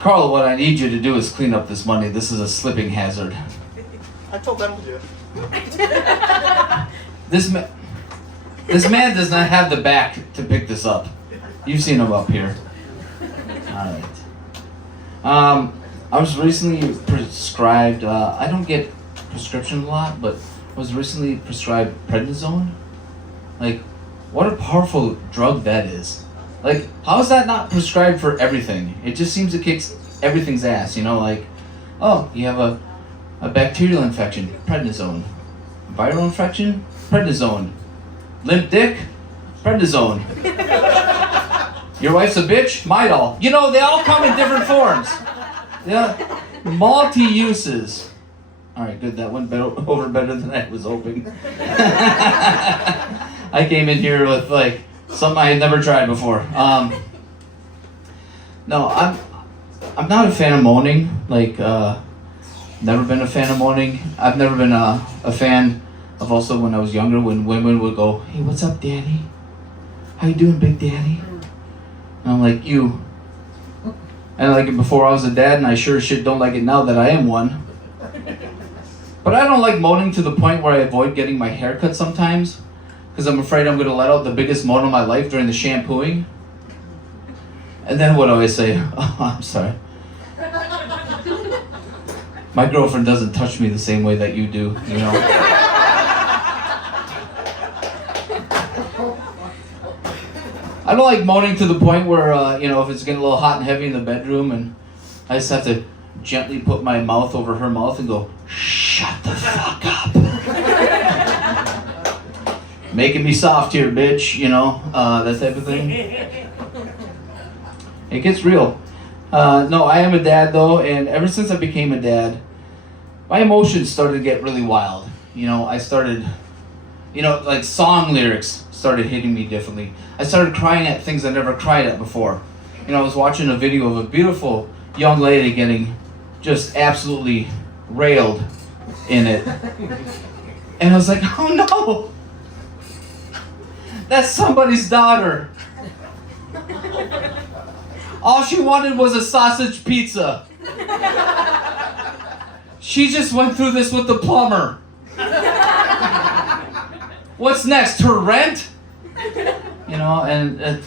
Carl, what I need you to do is clean up this money. This is a slipping hazard. I told them to do it. This man does not have the back to pick this up. You've seen him up here. All right. I was recently prescribed, I don't get prescriptions a lot, but I was recently prescribed prednisone. Like, what a powerful drug that is. Like, how is that not prescribed for everything? It just seems it kicks everything's ass, you know, like, oh, you have a bacterial infection, prednisone. Viral infection, prednisone. Limp dick, prednisone. Your wife's a bitch, Midol. You know, they all come in different forms. Yeah, multi-uses. All right, good, that went over better than I was hoping. I came in here with, like, something I had never tried before. No, I'm not a fan of moaning. Like, never been a fan of moaning. I've never been a fan of also when I was younger when women would go, "Hey, what's up, Daddy? How you doing, Big Daddy?" And I'm like, "You." And like it before I was a dad, and I sure as shit don't like it now that I am one. But I don't like moaning to the point where I avoid getting my hair cut sometimes, because I'm afraid I'm going to let out the biggest moan of my life during the shampooing. And then what do I say? Oh, I'm sorry. My girlfriend doesn't touch me the same way that you do, you know. I don't like moaning to the point where, you know, if it's getting a little hot and heavy in the bedroom and I just have to gently put my mouth over her mouth and go, "Shut the fuck up." Making me soft here, bitch, you know, that type of thing. It gets real. No, I am a dad though, and ever since I became a dad, my emotions started to get really wild. You know, I started, you know, like song lyrics started hitting me differently. I started crying at things I never cried at before. You know, I was watching a video of a beautiful young lady getting just absolutely railed in it. And I was like, oh no! That's somebody's daughter. All she wanted was a sausage pizza. She just went through this with the plumber. What's next? Her rent? You know, and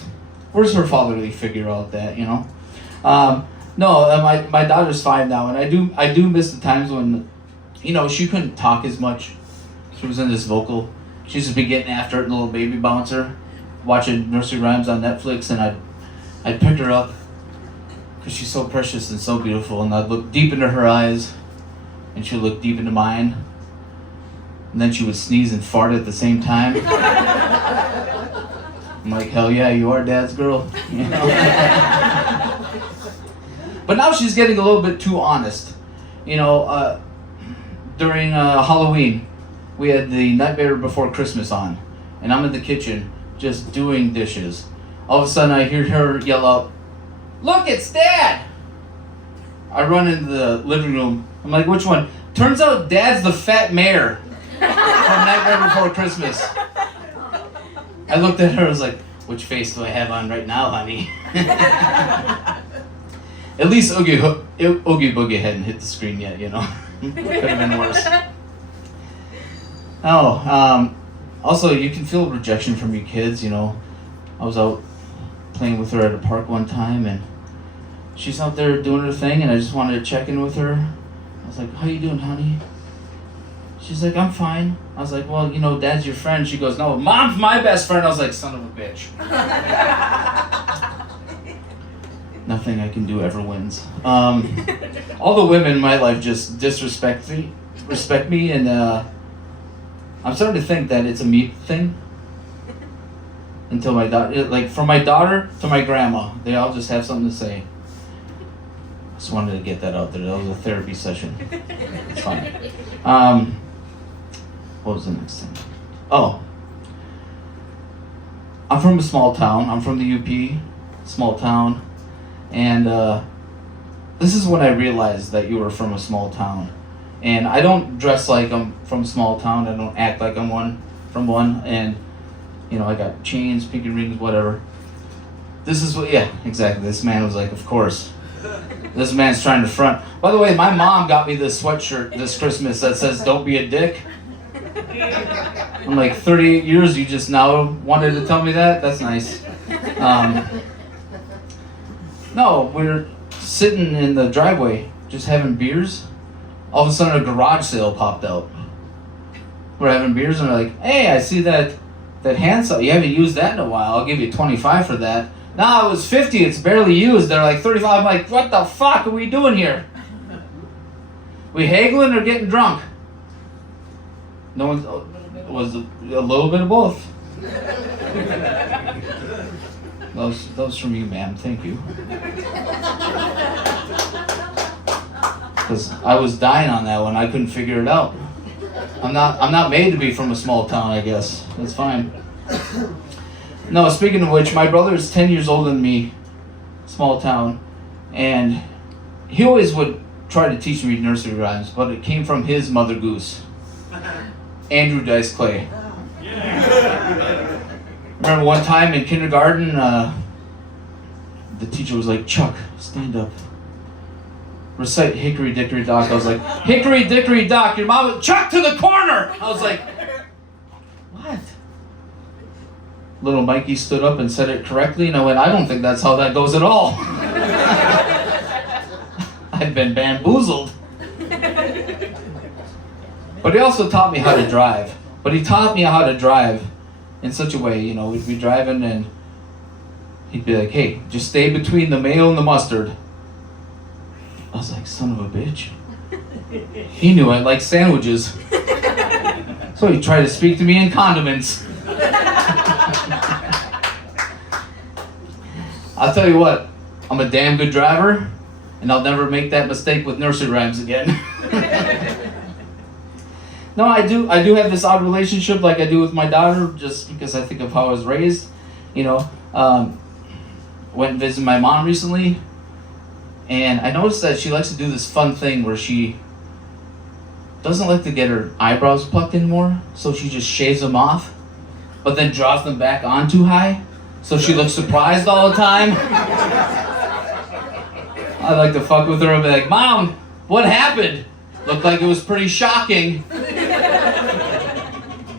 where's her fatherly figure out that, you know? No, my daughter's 5 now, and I do miss the times when, you know, she couldn't talk as much. She was in this vocal. She used to be getting after it in a little baby bouncer, watching nursery rhymes on Netflix, and I'd pick her up because she's so precious and so beautiful, and I'd look deep into her eyes, and she'd look deep into mine, and then she would sneeze and fart at the same time. I'm like, hell yeah, you are Dad's girl. You know? But now she's getting a little bit too honest. You know, during Halloween, we had the Nightmare Before Christmas on, and I'm in the kitchen just doing dishes. All of a sudden I hear her yell out, "Look, it's Dad!" I run into the living room. I'm like, which one? Turns out Dad's the fat mayor from Nightmare Before Christmas. I looked at her, I was like, which face do I have on right now, honey? At least Oogie Boogie hadn't hit the screen yet, you know. Could have been worse. Oh, also you can feel rejection from your kids, you know. I was out playing with her at a park one time, and she's out there doing her thing, and I just wanted to check in with her. I was like, "How you doing, honey?" She's like, "I'm fine." I was like, "Well, you know, Dad's your friend." She goes, "No, Mom's my best friend." I was like, son of a bitch. Nothing I can do ever wins. All the women in my life just respect me, and I'm starting to think that it's a me thing. Until my daughter, like from my daughter to my grandma, they all just have something to say. Just wanted to get that out there. That was a therapy session. It's fine. What was the next thing? Oh, I'm from a small town. I'm from the UP, small town, and this is when I realized that you were from a small town. And I don't dress like I'm from a small town. I don't act like I'm from one. And you know, I got chains, pinky rings, whatever. This is what, yeah, exactly. This man was like, of course. This man's trying to front. By the way, my mom got me this sweatshirt this Christmas that says, "Don't be a dick." I'm like, 38 years, you just now wanted to tell me that? That's nice. No, we're sitting in the driveway, just having beers. All of a sudden, a garage sale popped out. We're having beers, and we're like, "Hey, I see that hand saw. You haven't used that in a while. I'll give you 25 for that." No, it was 50. It's barely used. They're like 35. I'm like, what the fuck are we doing here? We haggling or getting drunk? No one was a little bit of both. That was from you, ma'am. Thank you. Because I was dying on that one. I couldn't figure it out. I'm not made to be from a small town, I guess. That's fine. No, speaking of which, my brother is 10 years older than me, small town, and he always would try to teach me nursery rhymes, but it came from his mother goose, Andrew Dice Clay. Remember one time in kindergarten, the teacher was like, "Chuck, stand up. Recite Hickory Dickory Dock." I was like, "Hickory Dickory Dock, your mom was Chuck to the corner!" I was like, what? Little Mikey stood up and said it correctly, and I went, "I don't think that's how that goes at all." I'd been bamboozled. But he also taught me how to drive. But he taught me how to drive in such a way, we'd be driving and he'd be like, "Hey, just stay between the mayo and the mustard." I was like, son of a bitch. He knew I liked sandwiches. So he tried to speak to me in condiments. I'll tell you what, I'm a damn good driver, and I'll never make that mistake with nursery rhymes again. No, I do have this odd relationship like I do with my daughter, just because I think of how I was raised. Went and visited my mom recently, and I noticed that she likes to do this fun thing where she doesn't like to get her eyebrows plucked anymore, so she just shaves them off, but then draws them back on too high, so she looks surprised all the time. I like to fuck with her and be like, "Mom, what happened? Looked like it was pretty shocking."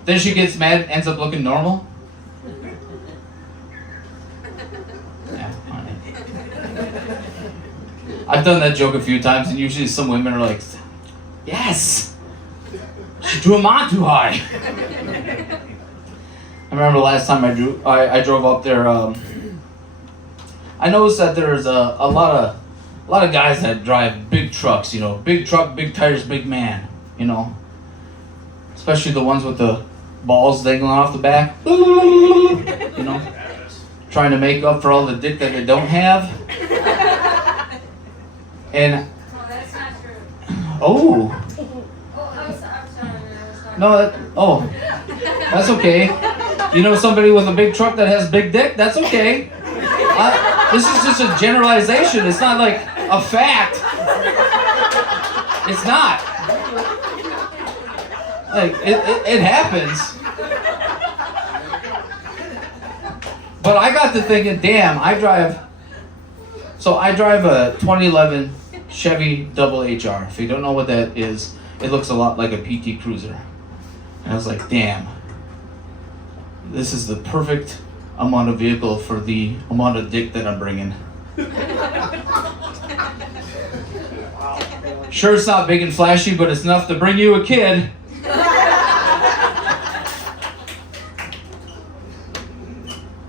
Then she gets mad and ends up looking normal. Yeah, fine. I've done that joke a few times, and usually some women are like, "Yes! She drew them on too high." I remember last time I drove up there, I noticed that there's a lot of guys that drive big trucks, big truck, big tires, big man, especially the ones with the balls dangling off the back, trying to make up for all the dick that they don't have. And that's not true. oh, I'm sorry. no, that's okay. Somebody with a big truck that has big dick, that's okay. This is just a generalization. It's not like a fact. It's not. Like, it happens. But I got to thinking, damn, I drive a 2011 Chevy Double HR. If you don't know what that is, it looks a lot like a PT Cruiser. And I was like, damn, this is the perfect amount of vehicle for the amount of dick that I'm bringing. Sure, it's not big and flashy, but it's enough to bring you a kid.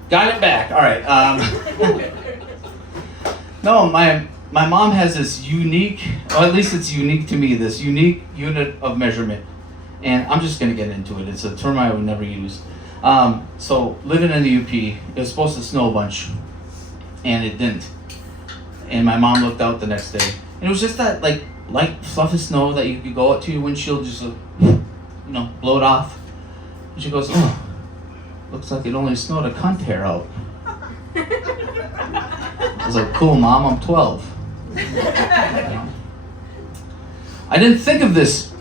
Got it back. All right. No, my mom has this unique, or at least it's unique to me, this unique unit of measurement. And I'm just going to get into it. It's a term I would never use. So living in the UP, it was supposed to snow a bunch, and it didn't. And my mom looked out the next day, and it was just that like light fluffy snow that you could go out to your windshield, just blow it off. And she goes, "Oh, looks like it only snowed a cunt hair out." I was like, "Cool, Mom, I'm 12. I didn't think of this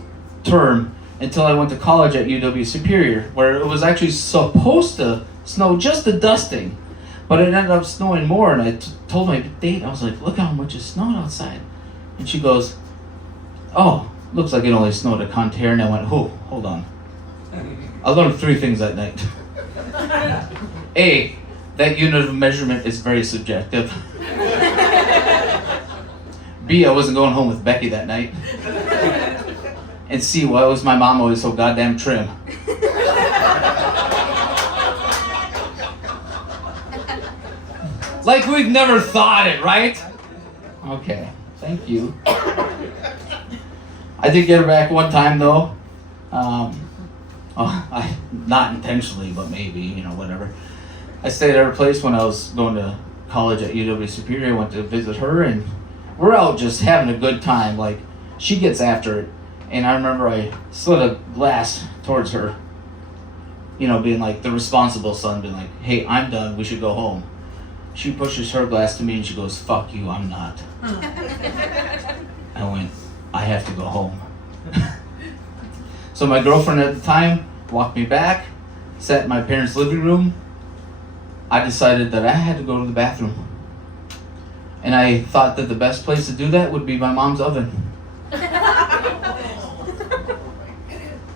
term until I went to college at UW Superior, where it was actually supposed to snow just a dusting, but it ended up snowing more, and told my date, I was like, look how much it snowed outside. And she goes, oh, looks like it only snowed a cunt here. And I went, oh, hold on. I learned 3 things that night. A, that unit of measurement is very subjective. B, I wasn't going home with Becky that night. And C, why was my mom always so goddamn trim? Like we've never thought it, right? Okay, thank you. I did get her back one time though. Not intentionally, but maybe, whatever. I stayed at her place when I was going to college at UW Superior. I went to visit her, and we're out just having a good time. Like, she gets after it. And I remember I slid a glass towards her, being like the responsible son, being like, hey, I'm done, we should go home. She pushes her glass to me and she goes, fuck you, I'm not. I went, I have to go home. So my girlfriend at the time walked me back, sat in my parents' living room. I decided that I had to go to the bathroom. And I thought that the best place to do that would be my mom's oven.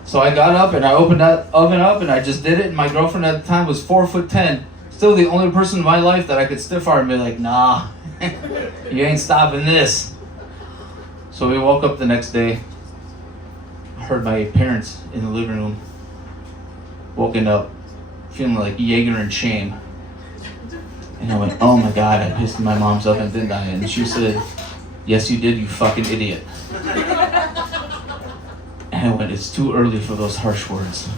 So I got up and I opened that oven up and I just did it. And my girlfriend at the time was 4'10". Still the only person in my life that I could stiff arm and be like, nah, you ain't stopping this. So we woke up the next day. I heard my parents in the living room, woken up, feeling like Jaeger and shame. And I went, oh my God, I pissed in my mom's oven, didn't I? And she said, yes, you did, you fucking idiot. And I went, it's too early for those harsh words.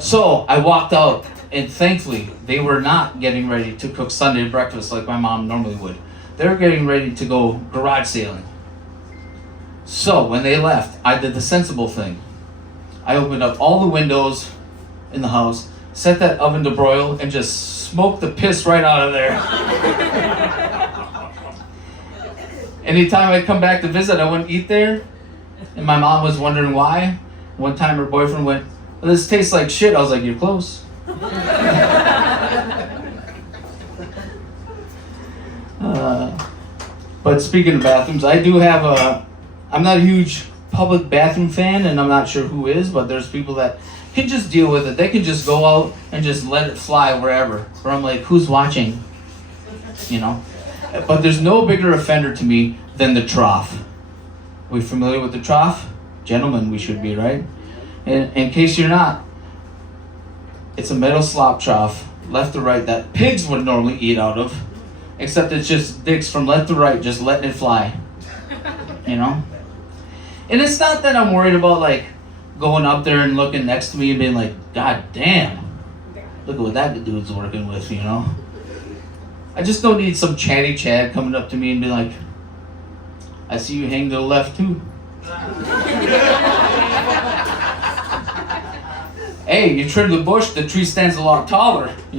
So I walked out, and thankfully, they were not getting ready to cook Sunday breakfast like my mom normally would. They were getting ready to go garage sailing. So when they left, I did the sensible thing. I opened up all the windows in the house, set that oven to broil, and just smoked the piss right out of there. Anytime I'd come back to visit, I wouldn't eat there. And my mom was wondering why. One time her boyfriend went, well, this tastes like shit. I was like, you're close. But speaking of bathrooms, I do have I'm not a huge public bathroom fan, and I'm not sure who is, but there's people that can just deal with it. They can just go out and just let it fly wherever. Where I'm like, who's watching? But there's no bigger offender to me than the trough. We familiar with the trough? Gentlemen, we should be, right? In case you're not, it's a metal slop trough, left to right, that pigs would normally eat out of, except it's just dicks from left to right, just letting it fly. And it's not that I'm worried about like going up there and looking next to me and being like, God damn, look at what that dude's working with, I just don't need some chatty Chad coming up to me and be like, I see you hang to the left too. Hey, you trim the bush, the tree stands a lot taller, I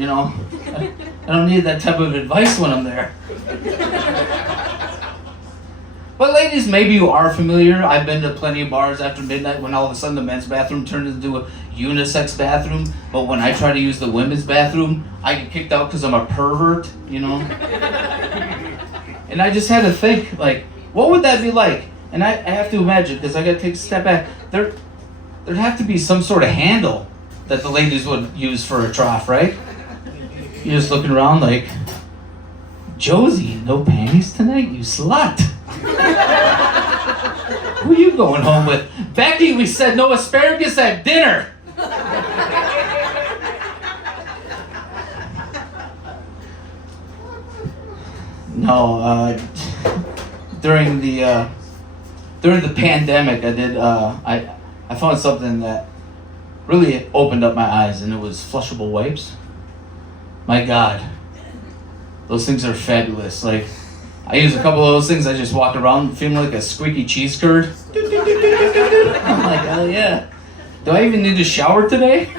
don't need that type of advice when I'm there. But ladies, maybe you are familiar. I've been to plenty of bars after midnight when all of a sudden the men's bathroom turned into a unisex bathroom. But when I try to use the women's bathroom, I get kicked out because I'm a pervert, And I just had to think, like, what would that be like? And I have to imagine, because I got to take a step back, there'd have to be some sort of handle that the ladies would use for a trough, right? You're just looking around like, Josie, no panties tonight, you slut. Who are you going home with? Becky, we said no asparagus at dinner. No, during the pandemic, I found something that really opened up my eyes, and it was flushable wipes. My God, those things are fabulous. Like, I use a couple of those things. I just walk around feeling like a squeaky cheese curd. I'm like, hell yeah. Do I even need to shower today?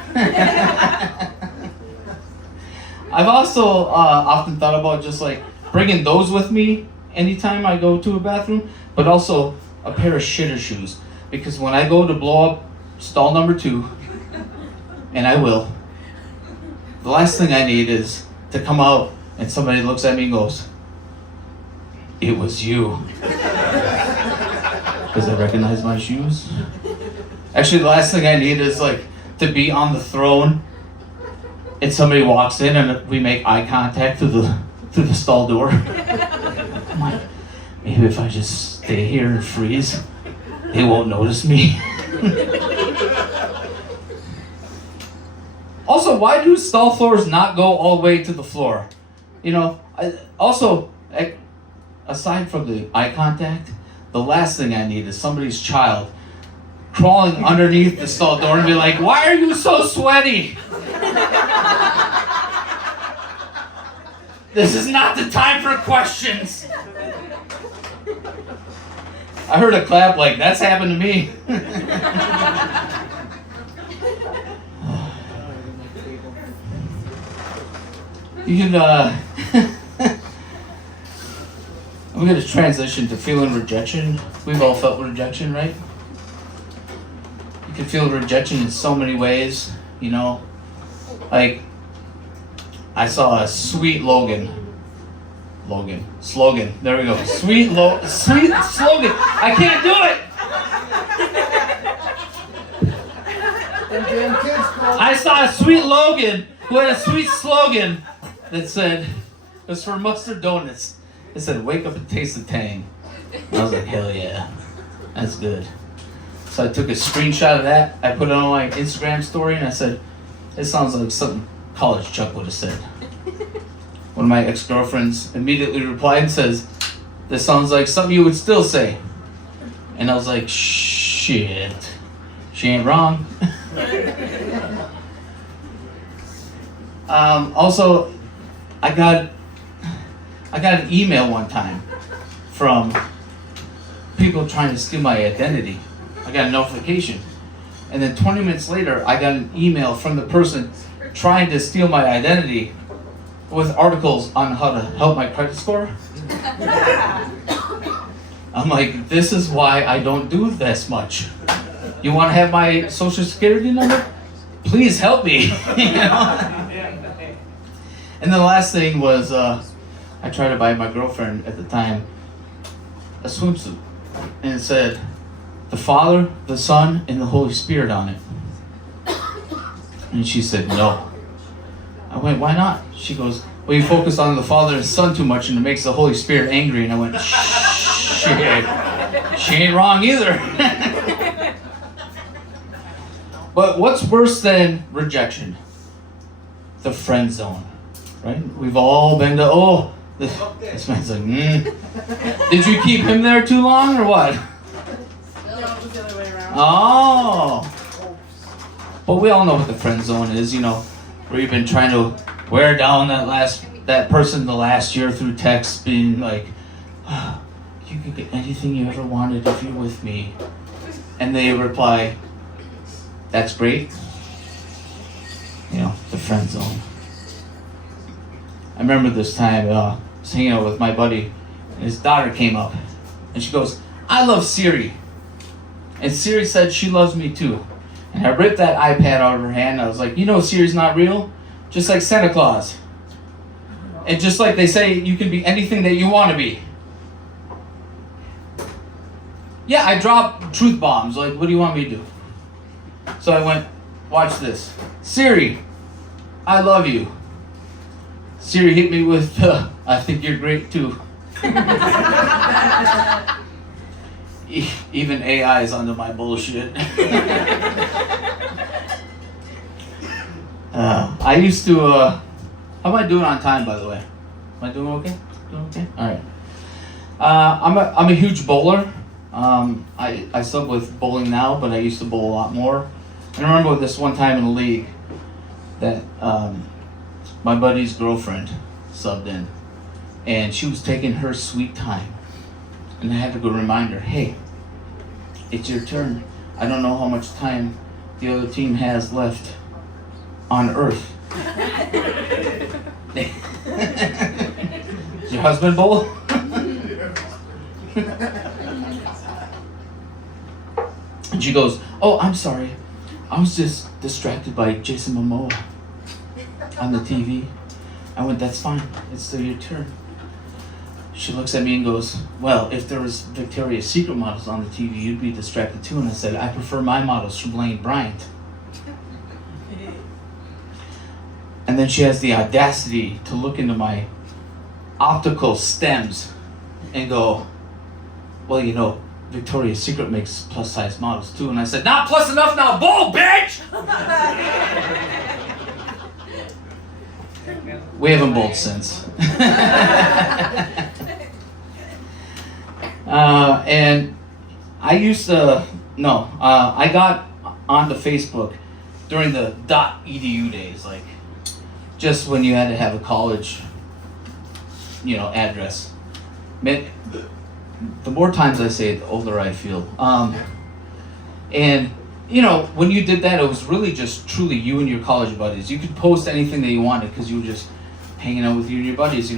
I've also often thought about just like bringing those with me anytime I go to a bathroom, but also a pair of shitter shoes. Because when I go to blow up stall number 2, and I will, the last thing I need is to come out And somebody looks at me and goes, "It was you." Because I recognize my shoes. Actually, the last thing I need is like to be on the throne and somebody walks in and we make eye contact through the stall door. I'm like, maybe if I just stay here and freeze, they won't notice me. Also, why do stall floors not go all the way to the floor? You know, aside from the eye contact, the last thing I need is somebody's child crawling underneath the stall door and be like, "Why are you so sweaty? This is not the time for questions." I heard a clap like, "That's happened to me." You can, I'm going to transition to feeling rejection. We've all felt rejection, right? You can feel rejection in so many ways, you know? Like, I saw a sweet slogan. There we go. Sweet slogan. I can't do it. I saw a sweet Logan who had a sweet slogan that said, it was for mustard donuts. It said, "Wake up and taste the tang." I was like, hell yeah, that's good. So I took a screenshot of that. I put it on my Instagram story and I said, "It sounds like something college Chuck would have said." One of my ex-girlfriends immediately replied and says, "This sounds like something you would still say." And I was like, shit, she ain't wrong. Also, I got an email one time from people trying to steal my identity. I got a notification. And then 20 minutes later, I got an email from the person trying to steal my identity with articles on how to help my credit score. I'm like, this is why I don't do this much. You want to have my social security number? Please help me. You know? And the last thing was, I tried to buy my girlfriend at the time a swimsuit. And it said, "The Father, the Son, and the Holy Spirit" on it. And she said, "No." I went, "Why not?" She goes, "Well, you focus on the Father and the Son too much and it makes the Holy Spirit angry." And I went, shit, she ain't wrong either. But what's worse than rejection? The friend zone, right? We've all been to, this man's like, Did you keep him there too long or what? No, it was the other way around. Oh. But we all know what the friend zone is, you know, where you've been trying to wear down that person the last year through text, being like, "You can get anything you ever wanted if you're with me." And they reply, "That's great." You know, the friend zone. I remember this time, I was hanging out with my buddy, and his daughter came up, and she goes, "I love Siri." And Siri said she loves me too. And I ripped that iPad out of her hand, and I was like, "You know Siri's not real? Just like Santa Claus. And just like they say, you can be anything that you want to be." Yeah, I drop truth bombs. Like, what do you want me to do? So I went, "Watch this. Siri, I love you." Siri hit me with, "I think you're great too." Even AI is under my bullshit. I used to, how am I doing on time, by the way? Am I doing okay? Doing okay? Alright. I'm a huge bowler. I sub with bowling now, but I used to bowl a lot more. And I remember this one time in the league that my buddy's girlfriend subbed in, and she was taking her sweet time. And I had to go remind her, "Hey, it's your turn. I don't know how much time the other team has left on Earth." Is your husband bowl? And she goes, "Oh, I'm sorry. I was just distracted by Jason Momoa on the TV." I went, that's fine. It's still your turn. She looks at me and goes, well, if there was Victoria's Secret models on the TV, you'd be distracted too. And I said, I prefer my models from Lane Bryant. And then she has the audacity to look into my optical stems and go, well, you know, Victoria's Secret makes plus size models too. And I said, not plus enough now, bull, bitch! We haven't bowled since. And I used to, I got onto Facebook during the .edu days, like just when you had to have a college, address. Man, the more times I say it, the older I feel. And when you did that, it was really just truly you and your college buddies. You could post anything that you wanted because you were just hanging out with you and your buddies.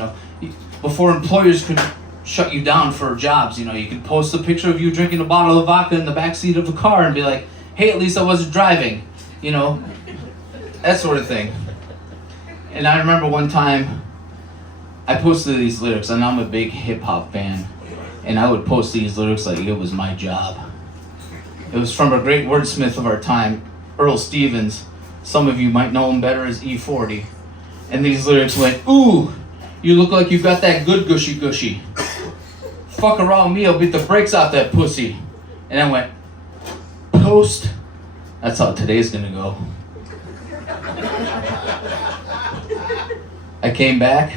Before employers could shut you down for jobs, you could post a picture of you drinking a bottle of vodka in the backseat of a car and be like, hey, at least I wasn't driving, that sort of thing. And I remember one time I posted these lyrics, and I'm a big hip-hop fan, and I would post these lyrics like it was my job. It was from a great wordsmith of our time, Earl Stevens. Some of you might know him better as E40. And these lyrics went, ooh, you look like you got that good gushy gushy. Fuck around me, I'll beat the brakes off that pussy. And I went, post. That's how today's gonna go. I came back,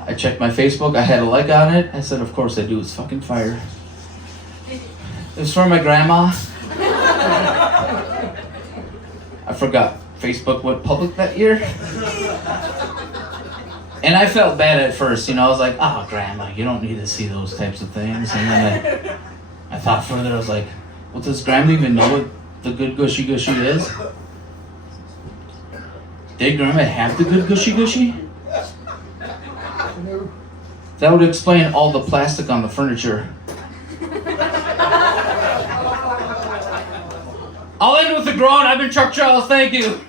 I checked my Facebook, I had a like on it. I said, of course I do, it's fucking fire. It was for my grandma. I forgot Facebook went public that year. And I felt bad at first, I was like, oh, grandma, you don't need to see those types of things. And then I thought further, I was like, well, does grandma even know what the good gushy gushy is? Did grandma have the good gushy gushy? That would explain all the plastic on the furniture. I'll end with the groan. I've been Chuck Charles. Thank you.